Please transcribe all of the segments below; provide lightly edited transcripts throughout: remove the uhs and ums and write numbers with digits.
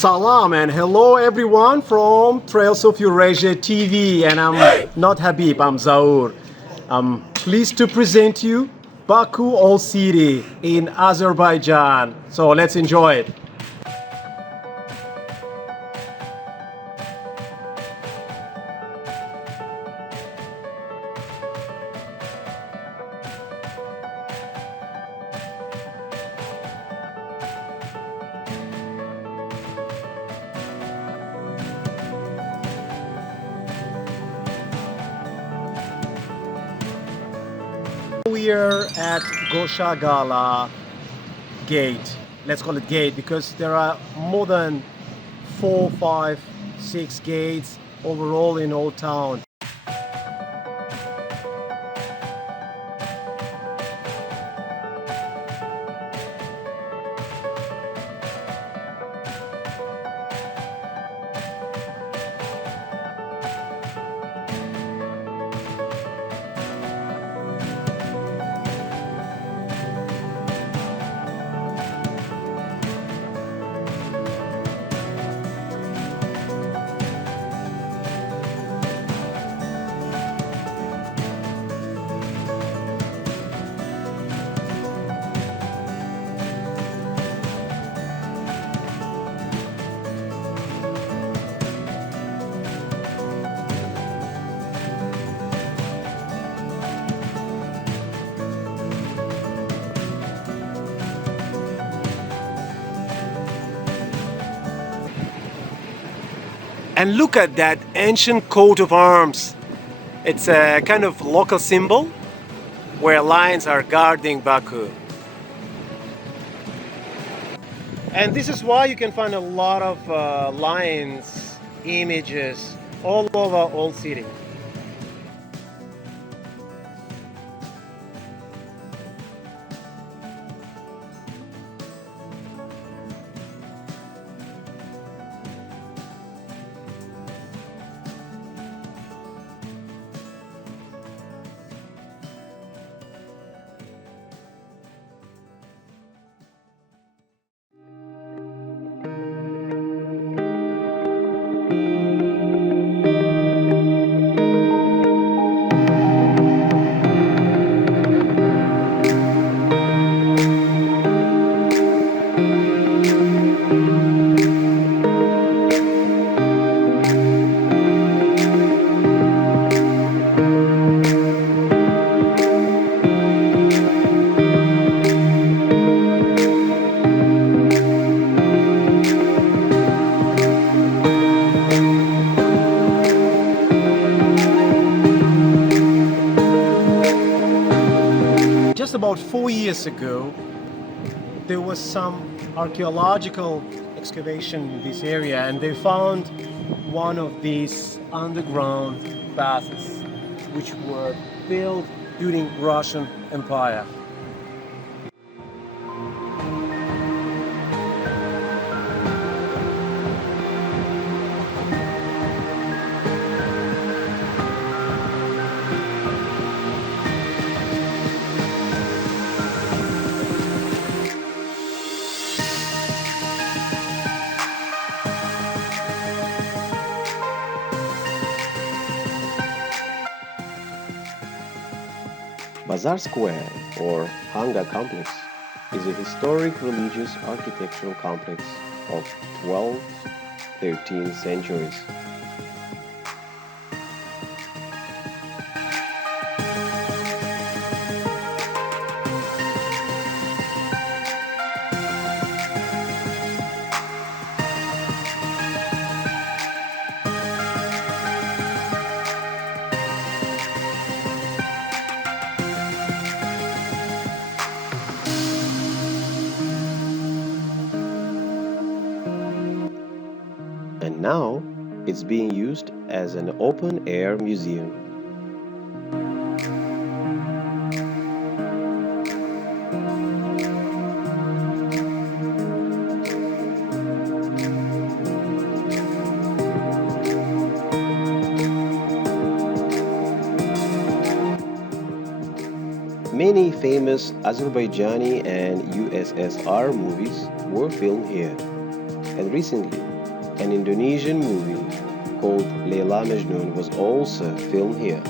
Salam and hello everyone from Trails of Eurasia TV, and I'm not Habib, I'm Zaur. I'm pleased to present you Baku Old City in Azerbaijan. So let's enjoy it. We are at Gosha Gala gate. Let's call it gate because there are more than 4, 5, 6 gates overall in Old Town. And look at that ancient coat of arms. It's a kind of local symbol where lions are guarding Baku. And this is why you can find a lot of lions images all over Old City. Just about 4 years ago, there was some archaeological excavation in this area, and they found one of these underground baths which were built during Russian Empire. Bazaar Square, or Hanga Complex, is a historic religious architectural complex of 12th, 13th centuries. And now it's being used as an open-air museum. Many famous Azerbaijani and USSR movies were filmed here, and recently An Indonesian movie called Leila Majnun was also filmed here.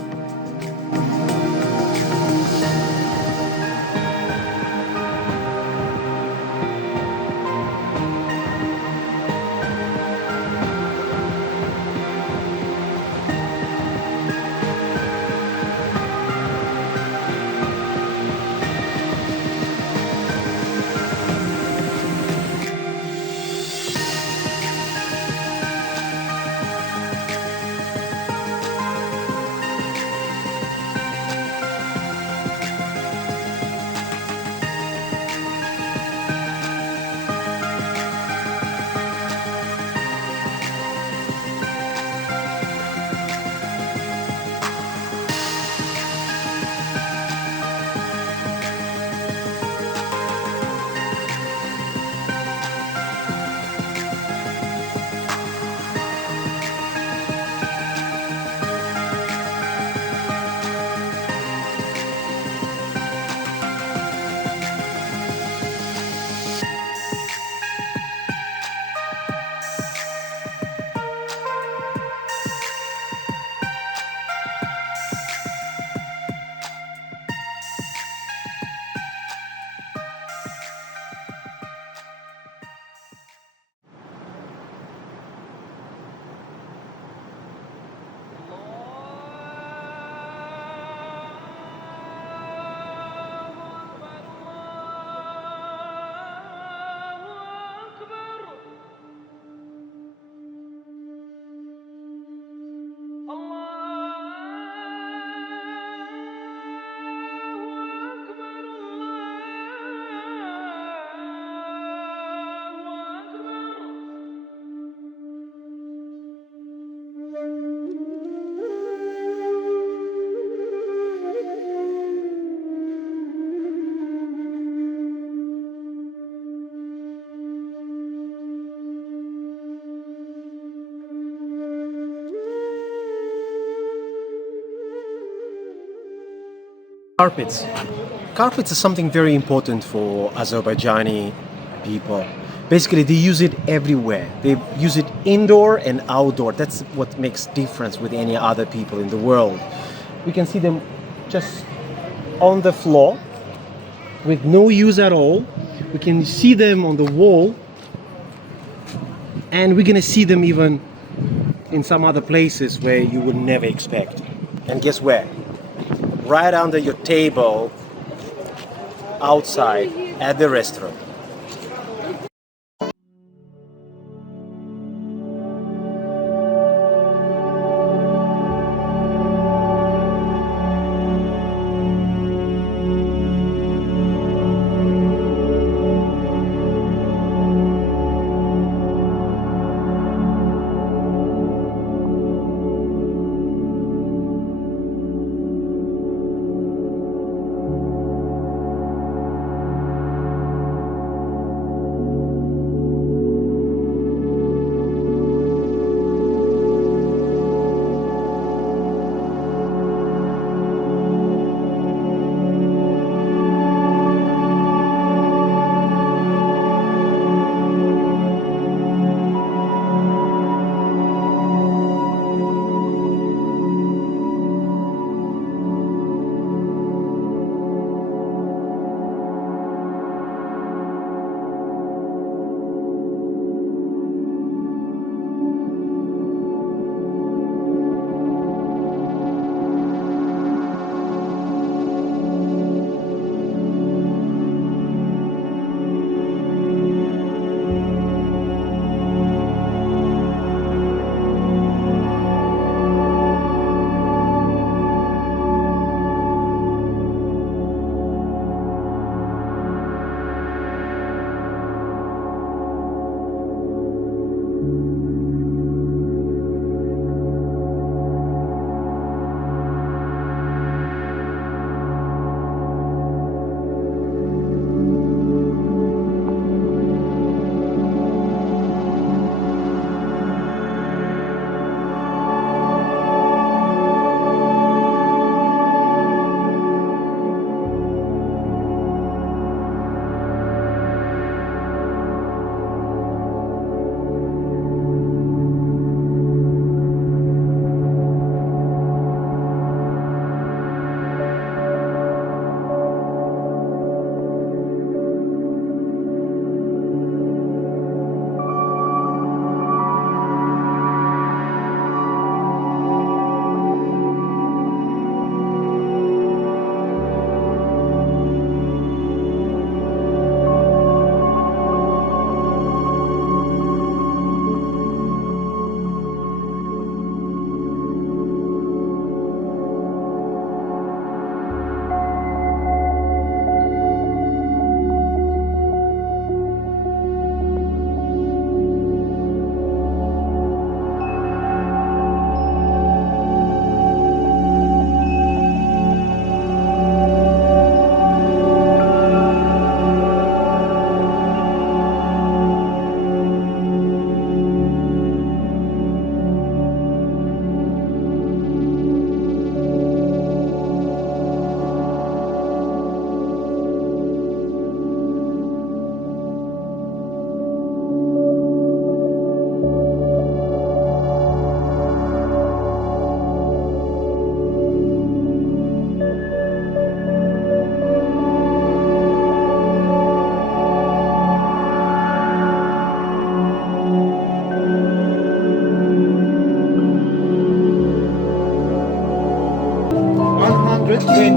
Carpets. Carpets is something very important for Azerbaijani people. Basically, they use it everywhere. They use it indoor and outdoor. That's what makes difference with any other people in the world. We can see them just on the floor with no use at all. We can see them on the wall, and we're gonna see them even in some other places where you would never expect. And guess where? Right under your table outside at the restaurant.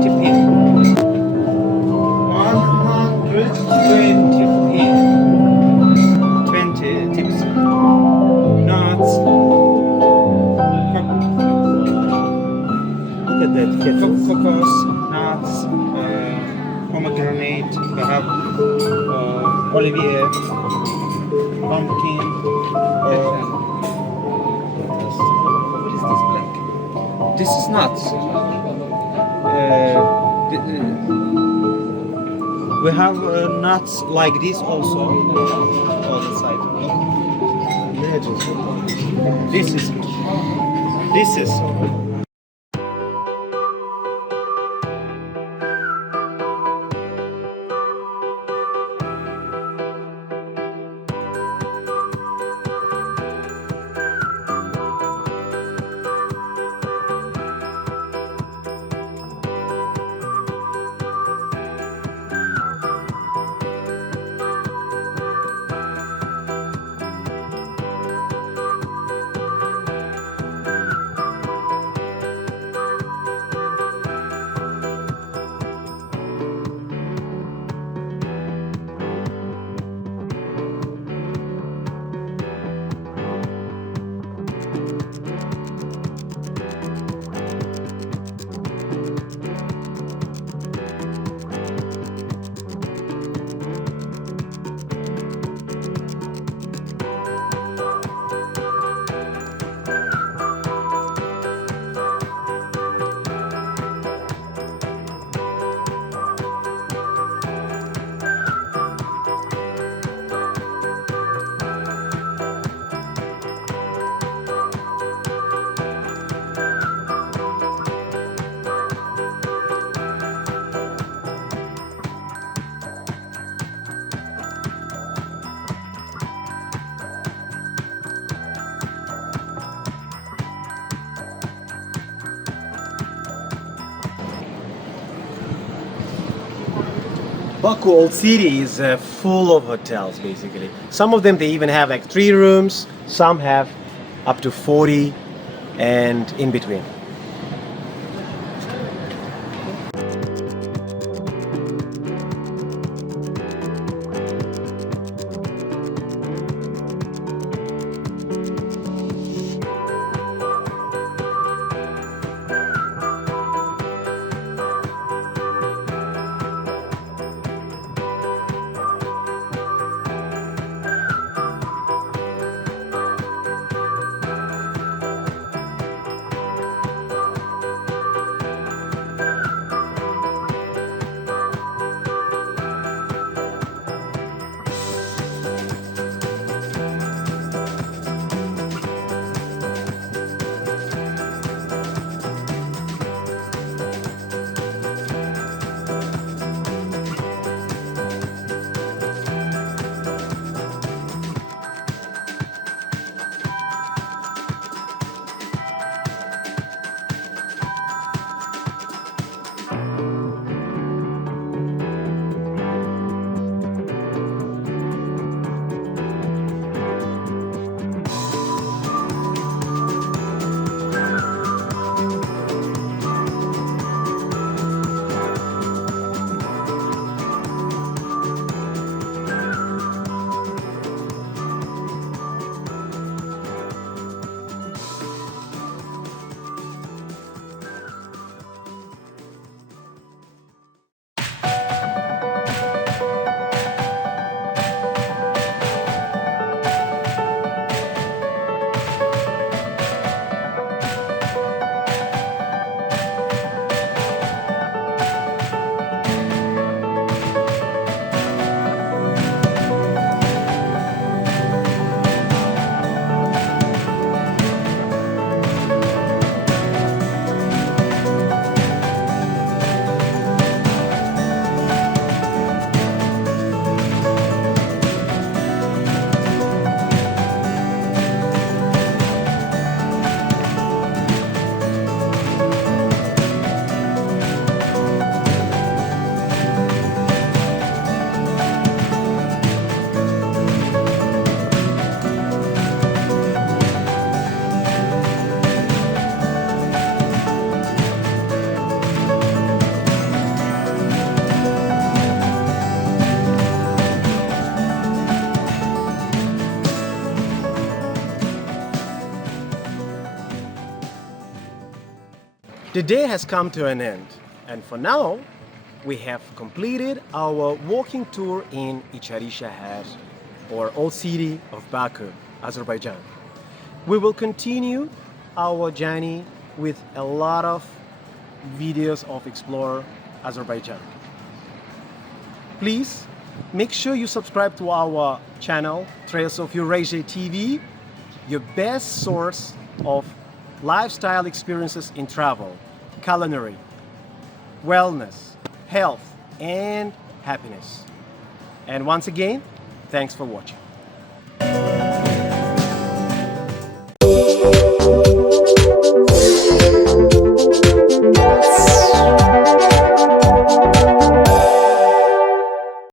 20 tips. Nuts. Look at that kettles. Cocos, nuts, pomegranate, we have olivier, pumpkin, what is this black? This is nuts. We have nuts like this also on the side. This is. Baku Old City is full of hotels basically. Some of them they even have like 3 rooms, some have up to 40 and in between. The day has come to an end, and for now, we have completed our walking tour in İçeri Şehir, or Old City of Baku, Azerbaijan. We will continue our journey with a lot of videos of Xplore Azerbaijan. Please make sure you subscribe to our channel, Trails of Eurasia TV, your best source of lifestyle experiences in travel, culinary, wellness, health, and happiness. And once again, thanks for watching.